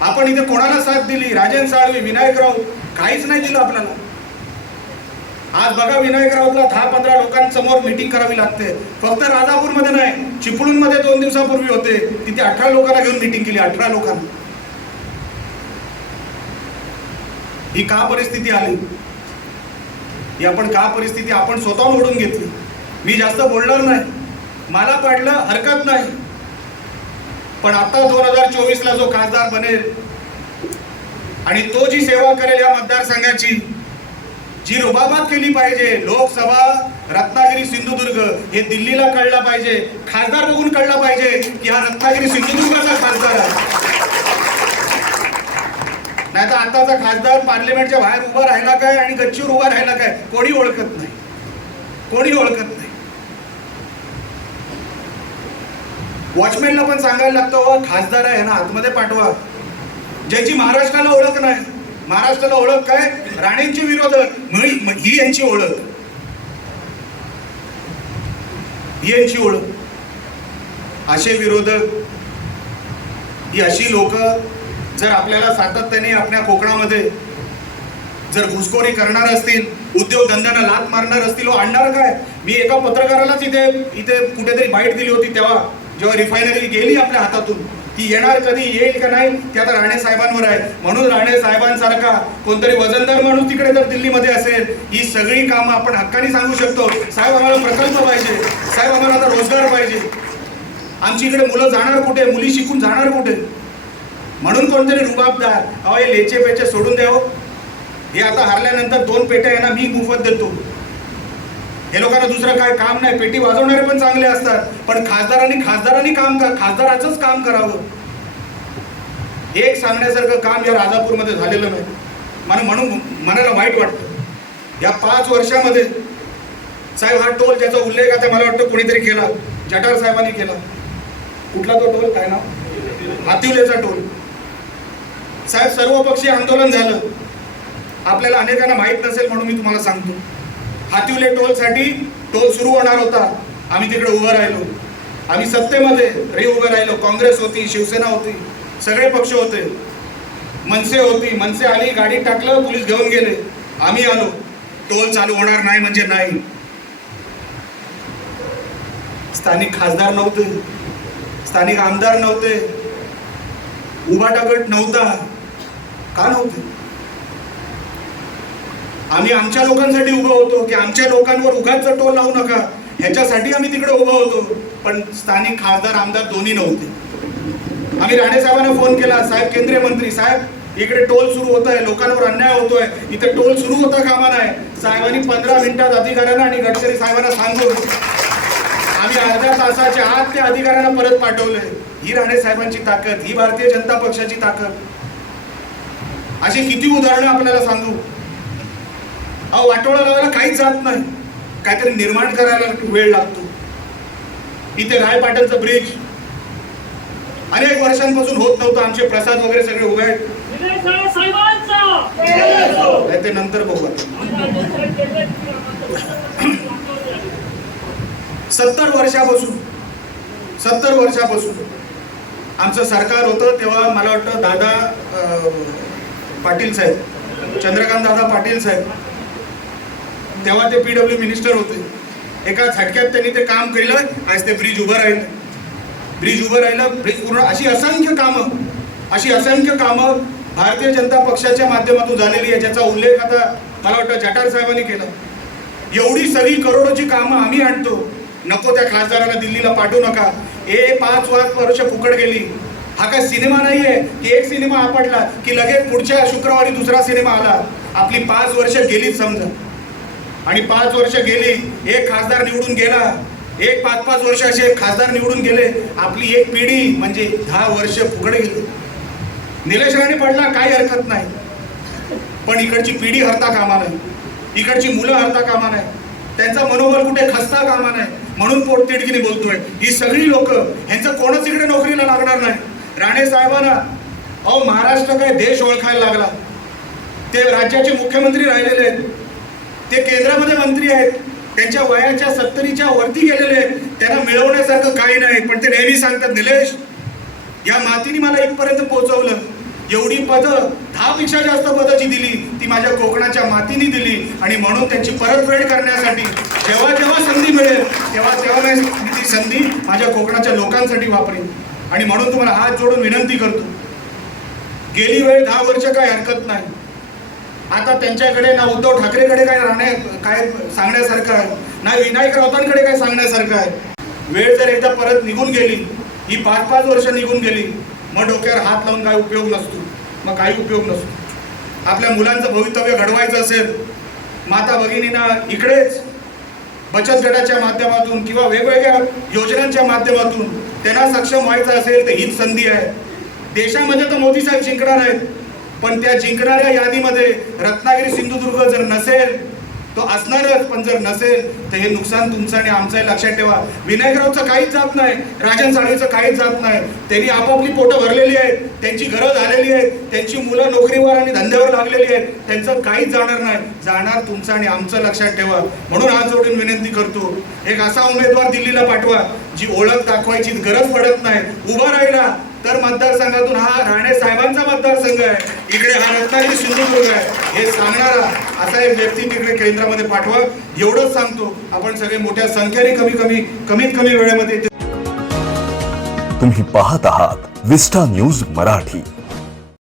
आपण इथे कोणाला साथ दिली? राजन साळवी विनायक राऊत. काहीच नाही दिलं आपल्याला. आज बघा विनायक राऊतला दहा पंधरा लोकांसमोर मीटिंग करावी लागते. फक्त राजापूरमध्ये नाही चिपळूणमध्ये दोन दिवसापूर्वी होते. तिथे अठरा लोकांना घेऊन मीटिंग केली अठरा लोकांना. ही का परिस्थिती आली? ही आपण का परिस्थिती आपण स्वतःहून ओढून घेतली? मी जास्त बोलणार नाही. मला पाडलं हरकत नाही. पण आता दोन हजार चोवीस ला जो खासदार बनेल आणि तो जी सेवा करेल या मतदारसंघाची जी रुबाबात केली पाहिजे लोकसभा रत्नागिरी सिंधुदुर्ग हे दिल्लीला कळला पाहिजे खासदार बघून कळला पाहिजे की हा रत्नागिरी सिंधुदुर्गाचा खासदार आहे. नाही तर आताचा खासदार पार्लिमेंटच्या बाहेर उभा राहिला काय आणि गच्चीवर उभा राहिला काय? कोणी ओळखत नाही. कोणी ओळखत नाही. वॉचमॅनला पण सांगायला लागतं "हो, खासदार आहे ना आतमध्ये पाठवा. ज्याची महाराष्ट्राला ओळख नाही. महाराष्ट्राला ओळख काय? राणेंची विरोधक. ही यांची ओळख. ही यांची ओळख. असे विरोधक ही अशी लोक जर आपल्याला सातत्याने आपल्या कोकणामध्ये जर घुसखोरी करणार असतील उद्योगधंद्यांना लात मारणार असतील व आणणार काय? मी एका पत्रकारालाच इथे इथे कुठेतरी बाईट दिली होती तेव्हा. जेव्हा रिफायनरी गेली आपल्या हातातून ती येणार कधी येईल का नाही ते आता राणे साहेबांवर आहे. म्हणून राणे साहेबांसारखा कोणतरी वजनदार माणूस तिकडे जर दिल्लीमध्ये असेल ही सगळी कामं आपण हक्काने सांगू शकतो. साहेब आम्हाला प्रकल्प पाहिजे. साहेब आम्हाला आता रोजगार पाहिजे. आमची इकडे मुलं जाणार कुठे? मुली शिकून जाणार कुठे? म्हणून कोणतरी रुबाबदार अहो हे लेचे पेचे सोडून द्यावं हो. हे आता हरल्यानंतर दोन पेट्या यांना मी मोफत देतो. हे लोकांना दुसरं काय काम नाही. पेटी वाजवणारे पण चांगले असतात. पण खासदारांनी खासदारांनी काम का खासदाराचंच काम करावं. एक सांगण्यासारखं काम या राजापूरमध्ये झालेलं नाही. मला म्हणून मनाला वाईट वाटतं. या पाच वर्षामध्ये साहेब हा टोल ज्याचा उल्लेख आता मला वाटतं कोणीतरी केला. जटार साहेबांनी केला. कुठला तो टोल? काय नाव? हातिवलेचा टोल. साहेब सर्वपक्षीय आंदोलन झालं. आपल्याला अनेकांना माहीत नसेल म्हणून मी तुम्हाला सांगतो. हातिवले टोलसाठी टोल सुरू होणार होता. आम्ही तिकडे उभं राहिलो. आम्ही सत्तेमध्ये रे उभं राहिलो. काँग्रेस होती शिवसेना होती सगळे पक्ष होते. मनसे होती मनसे आली गाडी टाकलं पोलीस घेऊन गेले. आम्ही आलो. टोल चालू होणार नाही म्हणजे नाही. स्थानिक खासदार नव्हते. स्थानिक आमदार नव्हते. उभा टाकट नव्हता. का नव्हते? आम्ही आमच्या लोकांसाठी उभं होतो की आमच्या लोकांवर उगाच टोल लावू नका. ह्याच्यासाठी आम्ही तिकडे उभं होतो. पण स्थानिक खासदार आमदार दोन्ही नव्हते. आम्ही राणे साहेबांना फोन केला. साहेब केंद्रीय मंत्री साहेब इकडे टोल सुरू होत आहे लोकांवर अन्याय होतोय. इथे टोल सुरू होता कामा नाही साहेबांनी पंधरा मिनिटात अधिकाऱ्यांना आणि गडकरी साहेबांना सांगून आम्ही अर्ध्या तासाच्या आत त्या अधिकाऱ्यांना परत पाठवले ही राणे साहेबांची ताकद ही भारतीय जनता पक्षाची ताकद. अशी किती उदाहरणं आपल्याला सांगू? अहो वाटोळा लावायला काहीच जात नाही. काहीतरी निर्माण करायला वेळ लागतो. इथे रायपाटणचं ब्रिज अनेक वर्षांपासून होत नव्हतं. आमचे प्रसाद वगैरे सगळे उभे आहेत. ते नंतर बघू सत्तर वर्षापासून सत्तर वर्षापासून आमचं सरकार होतं तेव्हा मला वाटतं दादा पाटील साहेब चंद्रकांत दादा पाटील साहेब तेव्हा ते पी डब्ल्यू मिनिस्टर होते. एका झटक्यात त्यांनी ते काम केलं आज ते ब्रिज उभं राहिलं. ब्रिज उभं राहिलं ब्रिज पूर्ण अशी असंख्य कामं अशी असंख्य कामं भारतीय जनता पक्षाच्या माध्यमातून झालेली आहे ज्याचा उल्लेख आता मला वाटतं जटार साहेबांनी केला. एवढी सगळी करोडोची कामं आम्ही आणतो. नको त्या खासदाराला दिल्लीला पाठवू नका. ए पाच वाज वर्ष फुकट गेली. हा काय सिनेमा नाही आहे की एक सिनेमा आपटला की लगेच पुढच्या शुक्रवारी दुसरा सिनेमा आला. आपली पाच वर्ष गेलीच समजा. आणि पाच वर्ष गेली एक खासदार निवडून गेला. एक पाच पाच वर्ष असे खासदार निवडून गेले. आपली एक पिढी म्हणजे दहा वर्ष फुकट गेली. निलेश राणे पडला काही हरकत नाही. पण इकडची पिढी हरता कामा नाही इकडची मुलं हरता कामा नाही त्यांचा मनोबल कुठे खसता कामा नाही म्हणून पोटतिडकीने बोलतोय. ही सगळी लोक ह्यांचं कोणच इकडे नोकरीला लागणार नाही. राणे साहेबांना अहो महाराष्ट्र काय देश ओळखायला लागला. ते राज्याचे मुख्यमंत्री राहिलेले आहेत. ते केंद्रामध्ये मंत्री आहेत. त्यांच्या वयाच्या सत्तरीच्या वरती गेलेले आहेत. त्यांना मिळवण्यासारखं काही नाही. पण ते नेहमी सांगतात निलेश या मातीने मला इथपर्यंत पोहोचवलं. एवढी पदं दहापेक्षा जास्त पदं जी दिली. ती माझ्या कोकणाच्या मातीने दिली. आणि म्हणून त्यांची परतफेड करण्यासाठी जेव्हा जेव्हा संधी मिळेल तेव्हा तेव्हा मी ती संधी माझ्या कोकणाच्या लोकांसाठी वापरेन. आणि म्हणून तुम्हाला हात जोडून विनंती करतो. गेली वेळ दहा वर्ष काय हरकत नाही. आता त्यांच्याकडे ना उद्धव ठाकरेकडे काय राहण्या काय सांगण्यासारखं आहे? ना विनायक राऊतांकडे काय सांगण्यासारखं आहे? वेळ जर एकदा परत निघून गेली ही पाच पाच वर्ष निघून गेली मग डोक्यावर हात लावून काय उपयोग नसतो. मग काही उपयोग नसतो. आपल्या मुलांचं भवितव्य घडवायचं असेल माता भगिनींना इकडेच बचत गटाच्या माध्यमातून किंवा वेगवेगळ्या योजनांच्या माध्यमातून त्यांना सक्षम व्हायचं असेल तर हीच संधी आहे. देशामध्ये तर मोदी साहेब जिंकणार आहेत. पण त्या जिंकणाऱ्या यादीमध्ये रत्नागिरी सिंधुदुर्ग जर नसेल तो असणारच पण जर नसेल तर हे नुकसान तुमचं आणि आमचं लक्षात ठेवा. विनायकरावचं काहीच जात नाही राजन साळेचं काहीच जात नाही. त्यांनी आपापली पोटं भरलेली आहेत त्यांची घरं झालेली आहेत त्यांची मुलं नोकरीवर आणि धंद्यावर लागलेली आहेत त्यांचं काहीच जाणार नाही. जाणार तुमचं आणि आमचं लक्षात ठेवा. म्हणून आज जोडून विनंती करतो एक असा उमेदवार दिल्लीला पाठवा जी ओळख दाखवायची गरज पडत नाही. उभा राहिला तर मतदारसंघातून हा राणे साहेबांचा मतदारसंघ आहे. इकडे हा रत्नागिरी सिंधुदुर्ग आहे. हे सांगणारा असा एक व्यक्ती तिकडे केंद्रामध्ये पाठवा. एवढंच सांगतो. आपण सगळे मोठ्या संख्येने कमी कमी कमीत कमी वेळेमध्ये तुम्ही पाहत आहात विस्टा न्यूज मराठी.